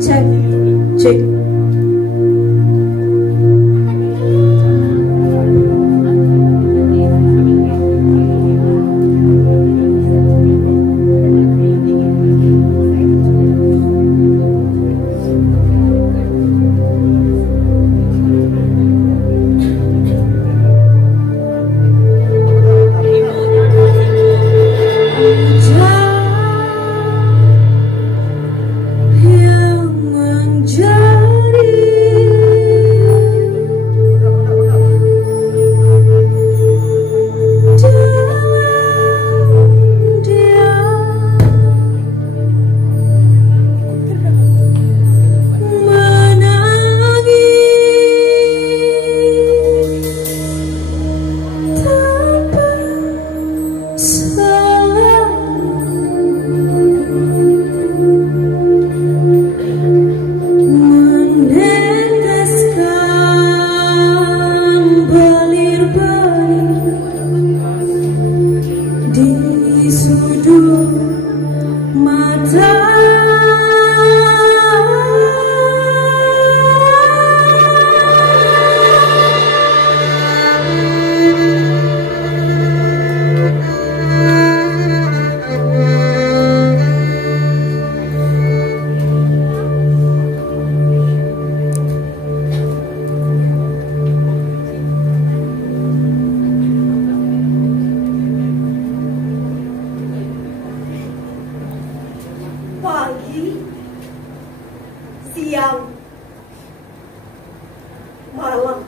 Cek, cek. Pagi, siang, malam,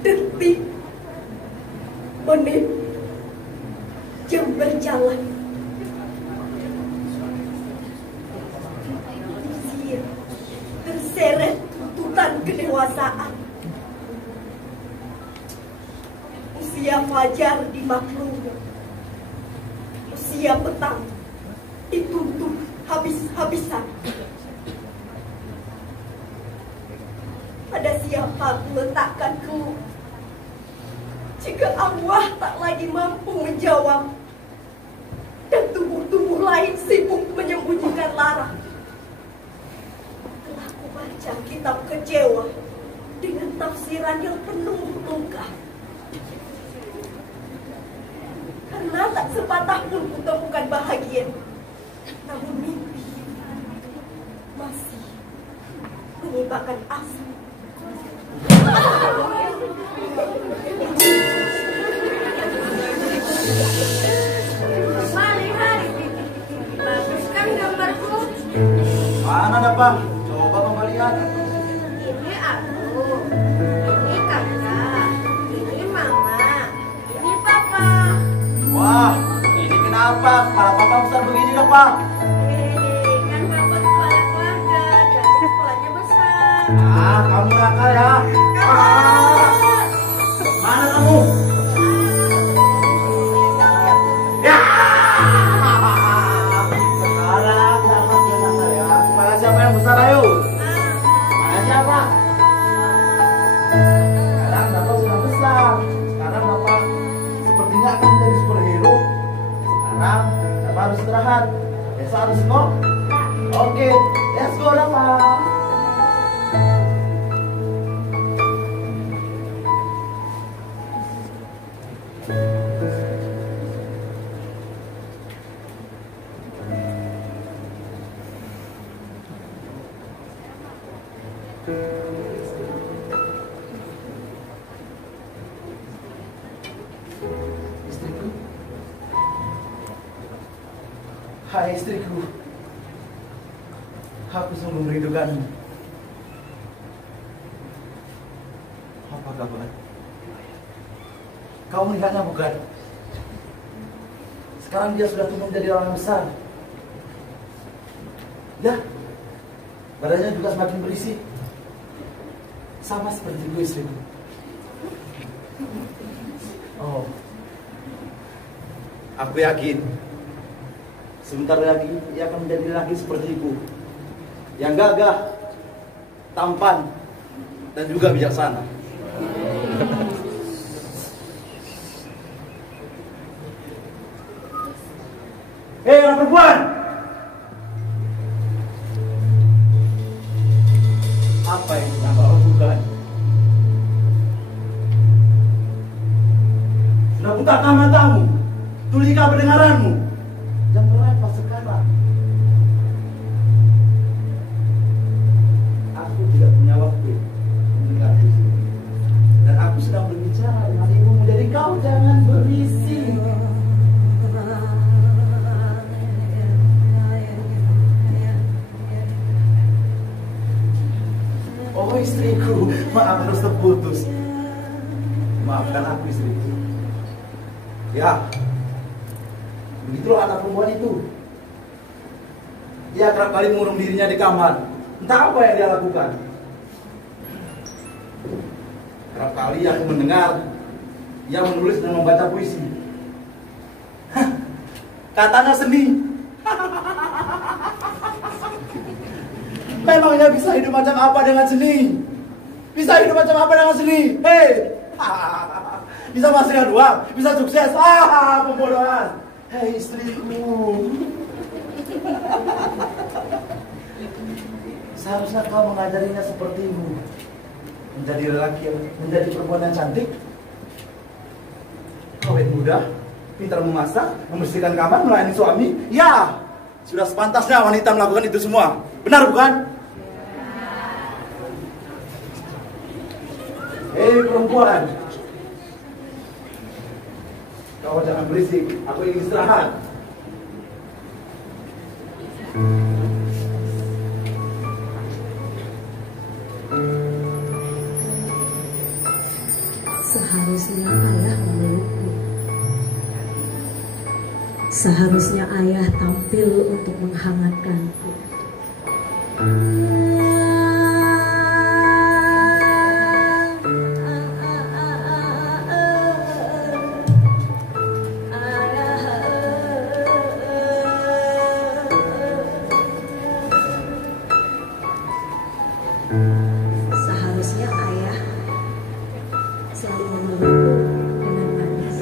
detik, menit, jam berjalan. Usia terseret tuntutan kedewasaan. Usia fajar dimaklumi. Usia petang dituntut habis-habisan. Pada siapa aku letakkan keluh jika Allah tak lagi mampu menjawab dan tubuh-tubuh lain sibuk menyembunyikan lara. Telah aku baca kitab kecewa dengan tafsiran yang penuh luka. Karena tak sepatah pun kutemukan bahagia, namun mimpi masih menyibakan asa. Hari-hari, bagus kan gambarku? Mana dapat? Coba Mama lihat. Ini aku, ini kakak, ini mama, ini papa. Wah, ini kenapa? Kepala Papa besar begini kah, Pak? Kan papa kepala keluarga, jadi kepalanya besar. Ah, kamu nakal ya. Mana kamu? Ya. Sekarang dapat yang nakal ya. Kepala siapa yang besar, ayo? Kepala siapa? Sekarang Bapak sudah besar. Sekarang Bapak sepertinya akan menjadi superhero. Sekarang Bapak harus istirahat. Besok harus sekolah. Oke, let's go Bapak. Istriku. Hai istriku. Aku sungguh merindukanmu. Apa kabar? Kau melihatnya bukan? Sekarang dia sudah tumbuh menjadi orang besar. Ya, badannya juga semakin berisi. Sama seperti gue istriku. Oh, aku yakin sebentar lagi ia akan menjadi lagi seperti ibu, yang gagah, tampan, dan juga bijaksana. Hei orang perempuan, istriku, maaf harus terputus. Maafkan aku istriku. Ya, begitulah anak perempuan itu. Dia kerap kali mengurung dirinya di kamar. Entah apa yang dia lakukan. Kerap kali aku mendengar ia menulis dan membaca puisi. Katanya seni. Memangnya bisa hidup macam apa dengan seni? Bisa hidup macam apa dengan seni? Hei, bisa menghasilkan uang, bisa sukses. Pembodohan. Hei istriku, seharusnya kau mengajarinya sepertimu, menjadi lelaki yang menjadi perempuan yang cantik, awet muda, pintar memasak, membersihkan kamar, melayani suami. Ya, sudah sepantasnya wanita melakukan itu semua. Benar bukan? Hei perempuan, kau jangan berisik, aku ingin istirahat. Seharusnya ayah memelukku. Seharusnya ayah tampil untuk menghangatkanku. Seharusnya ayah selalu memelukku dengan manis.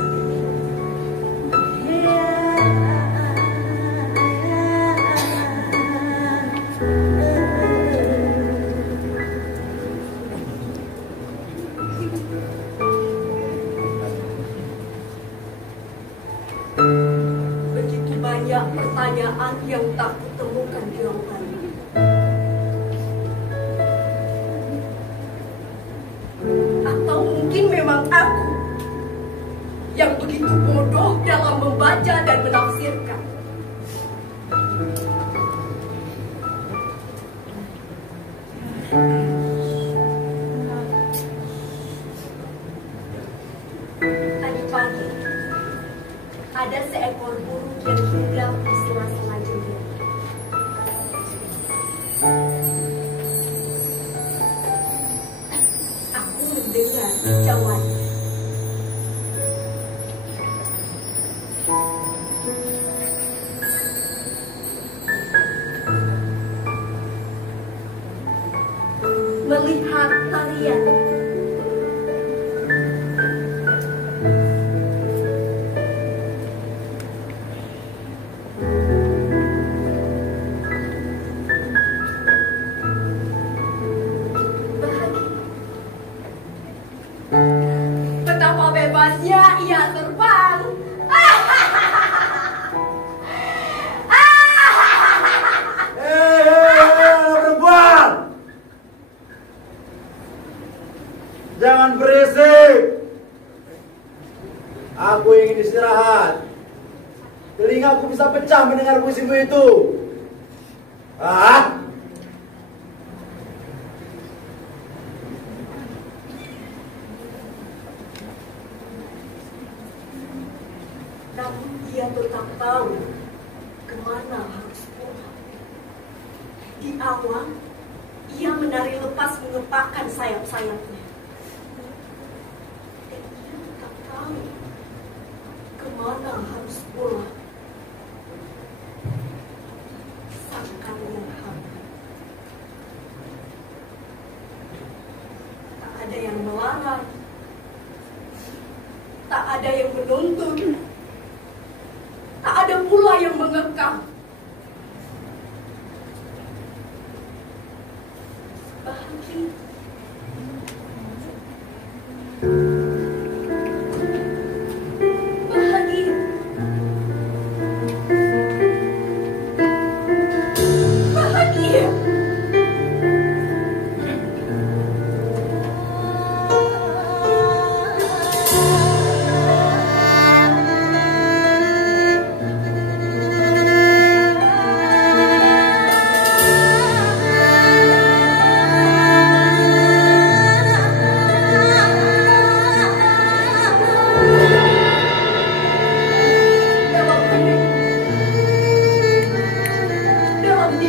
Begitu banyak pertanyaan yang tak kutemukan jawabannya. Atau mungkin memang aku yang begitu bodoh dalam membaca dan menafsirkan. Tadi pagi ada seekor burung yang hinggap di sela-sela jendela. Aku mendengar kicauannya. Melihat tariannya. Betapa bebasnya ia terbang. Hei, perempuan, jangan berisik. Aku ingin istirahat. Telingaku bisa pecah mendengar puisimu itu. Namun dia tetap tahu kemana harus pulang. Di awal, ia menari lepas mengepakkan sayap-sayapnya. Dan ia tetap tahu kemana harus pulang. Sangkanya hamil. Tak ada yang melarang. Tak ada yang menuntut. Tak ada pula yang mengekang. Bahagia. Bahagia. Bahagia.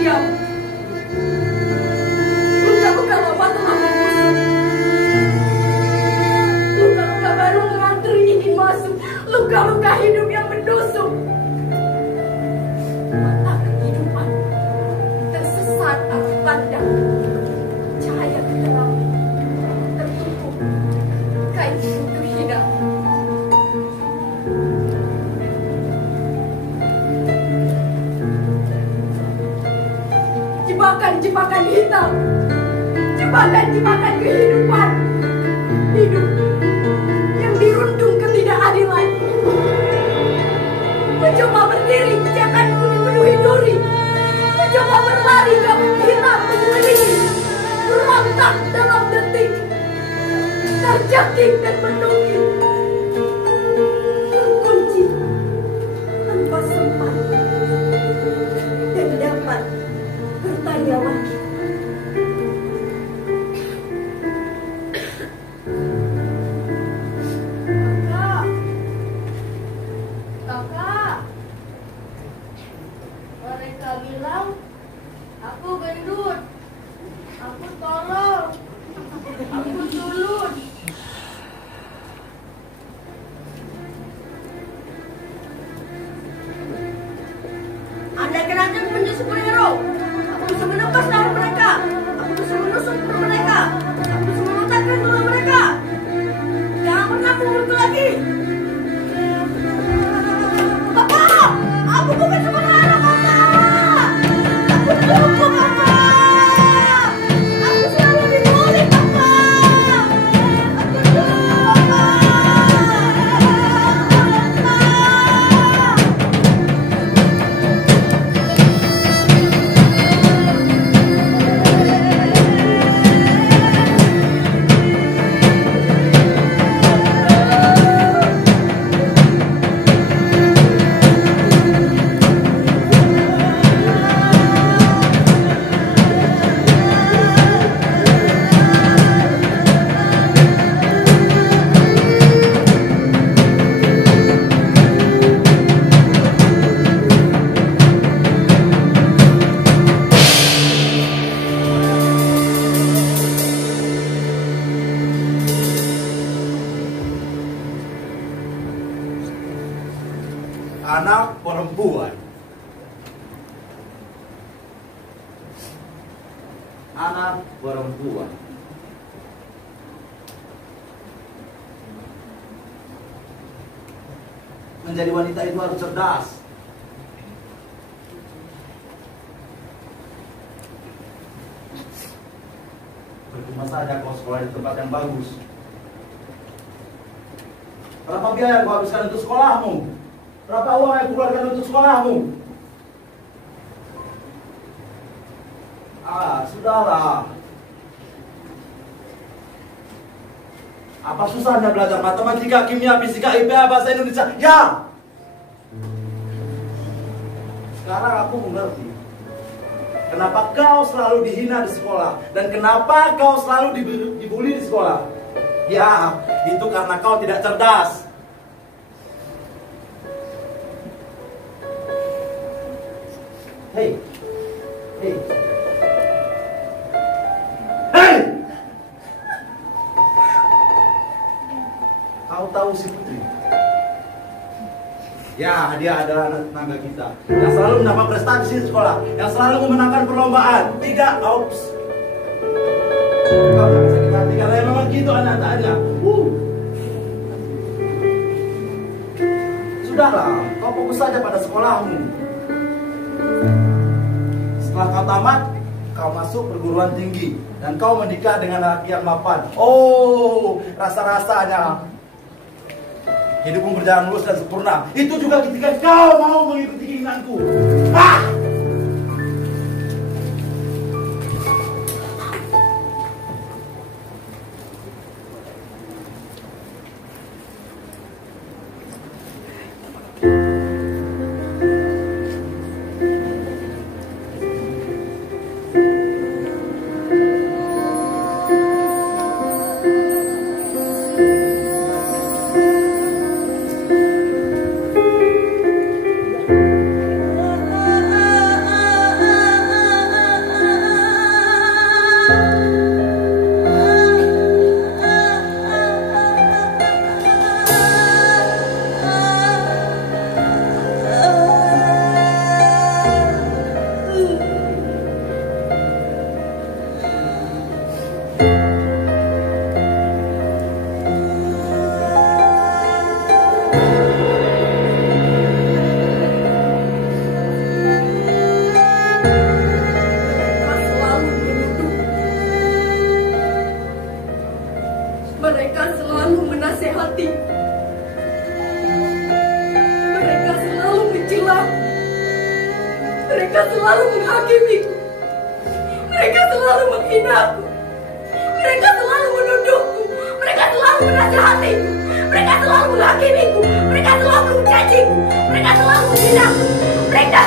diam. Luka-luka lama telah membusuk. Luka-luka baru mengantri ingin masuk. Luka-luka hidup yang menusuk. Mata kehidupan tersesat aku pandang. Cahaya keterang tertutup kain itu hilang. Jebakan-jebakan hitam, jebakan-jebakan kehidupan, hidup yang dirundung ketidakadilan. Mencoba berdiri, pijakanku dipenuhi duri. Mencoba berlari, kabut hitam mengelilingi. Berontak dalam detik, terjangkik dan menunggu. Terkunci tanpa sempat dan dapat bertanya lagi. Kakak, mereka bilang aku gendut, aku tolol, aku sulut. Anda keranjang menjadi superhero. Aku bisa menembas darah mereka. Aku bisa menusuk perut mereka. Aku bisa mematahkan tulang mereka. Jangan pernah mengutuk lagi. Bapak, aku bukan superhero, Bapak. Aku cukup, Bapak. Aku selalu dibully, Bapak. Aku cukup, Bapak. Anak perempuan. Anak perempuan. Menjadi wanita itu harus cerdas. Percuma saja kau sekolah di tempat yang bagus. Berapa biaya yang kau habiskan untuk sekolahmu? Berapa uang yang kau keluarkan untuk sekolahmu? Sudahlah. Apa susahnya belajar matematika, kimia, fisika, IPA, bahasa Indonesia? Ya! Sekarang aku mengerti kenapa kau selalu dihina di sekolah dan kenapa kau selalu dibully di sekolah. Ya, itu karena kau tidak cerdas. Hei. Kau tahu si Putri? Ya, dia adalah anak tetangga kita yang selalu mendapat prestasi di sekolah, yang selalu memenangkan perlombaan. Tidak, ops. Kau jangan sakit hati karena memang gitu anak-anaknya. Sudahlah, kau fokus saja pada sekolahmu. Setelah kau tamat, kau masuk perguruan tinggi dan kau menikah dengan laki yang mapan. Oh, rasa-rasanya hidupmu berjalan mulus dan sempurna. Itu juga ketika kau mau mengikuti keinginanku. Mereka selalu menuduh. Mereka selalu menasehati. Mereka selalu mencela. Mereka selalu menghakimiku. Mereka selalu menghinaku. Mereka selalu menuduhku. Mereka selalu menasehatiku. Mereka selalu menghakimiku. Mereka selalu mencaciku. Mereka selalu menghinaku. Mereka.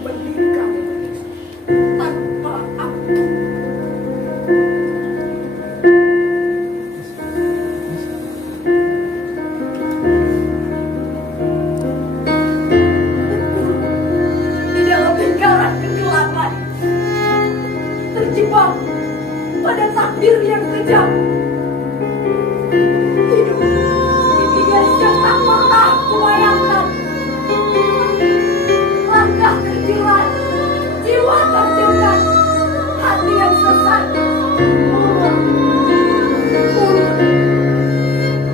Menikah tanpa aku. Di dalam lingkaran kegelapan, terjebak pada takdir yang kejam. Hidup ini yang tak pernah kubayangkan. Langkah terjerat, jiwa terjerat, hati yang sesat.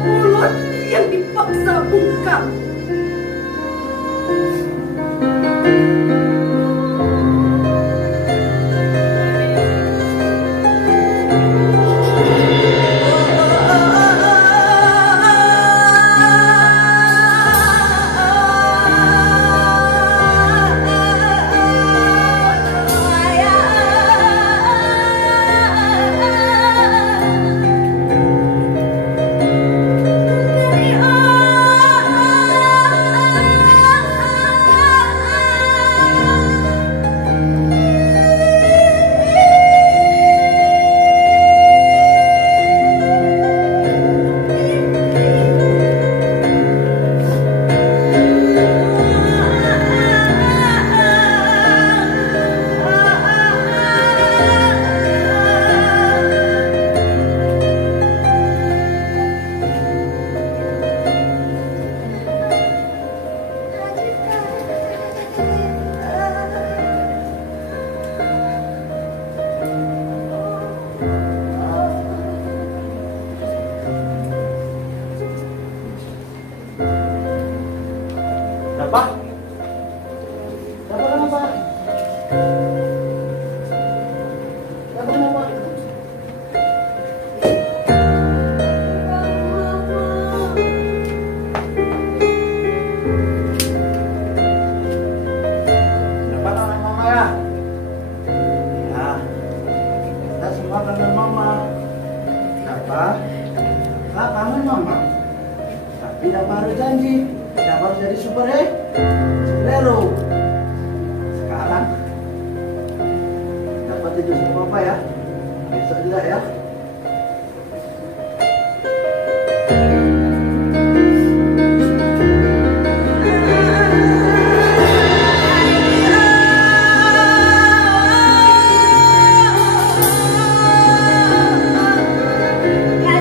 Mulut yang dipaksa bungkam. Kenapa? Kenapa? Kenapa kangen mama ya? Ya, kita semua kangen mama. Kenapa? Kak kangen mama. Tapi Dapat harus janji, Dapat harus jadi superhero. Sekarang Dapat tidur sama papa ya. Besok juga ya. La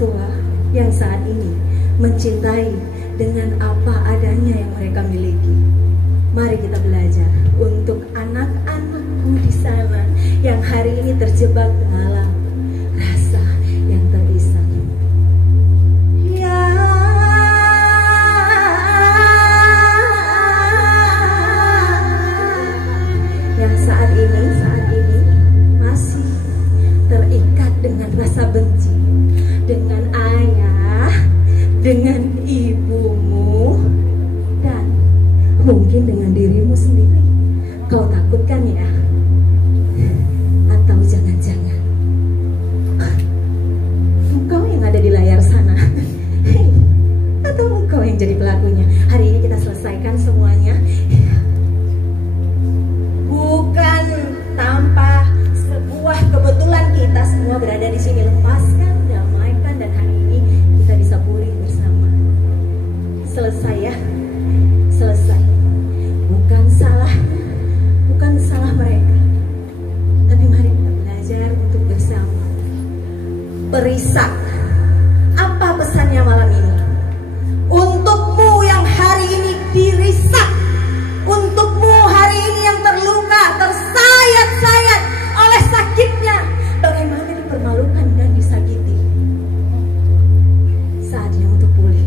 tua yang saat ini mencintai dengan apa adanya yang mereka miliki. Mari kita belajar untuk anak-anakku di sana yang hari ini terjebak dalam rasa yang terisak. Yang saat ini masih terikat dengan rasa benci dengan ayah, dengan ibumu, dan mungkin dengan dirimu sendiri. Kau takutkan ya? Atau jangan-jangan engkau yang ada di layar sana? Atau engkau yang jadi pelakunya? Hari ini kita selesaikan semuanya. Bukan tanpa sebuah kebetulan kita semua berada di sini. Lepaskan, damaikan, dan hari ini kita bisa pulih bersama. Selesai ya, selesai. Bukan salah mereka, tapi mari kita belajar untuk bersama. Perisak. Apa pesannya malam ini? Untukmu yang hari ini dirisak, untukmu hari ini yang terluka, tersayat-sayat oleh sakitnya, bagaimana dipermalukan dan disakiti. Saatnya untuk pulih,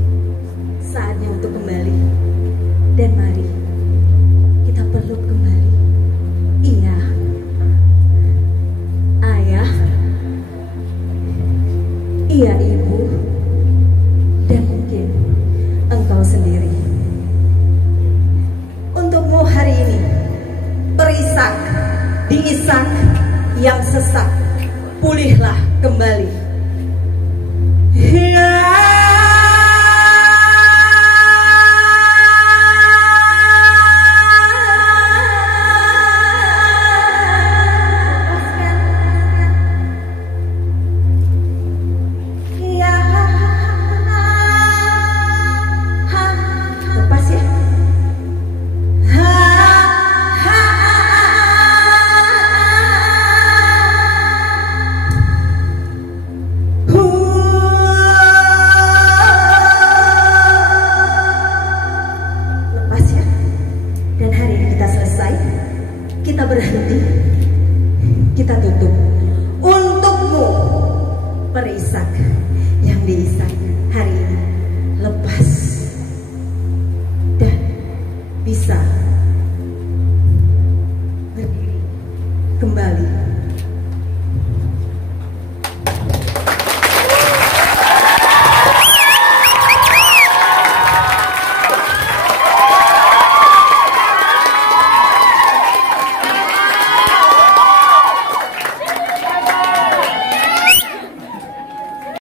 saatnya untuk kembali. Dan mari kita peluk kembali. Iya, ayah, iya ibu, dan mungkin engkau sendiri. Untukmu hari ini, perisak, diisak yang sesak, pulihlah kembali. Kita berhenti, kita tutup. Untukmu, perisak yang diisak hari ini lepas dan bisa berdiri kembali.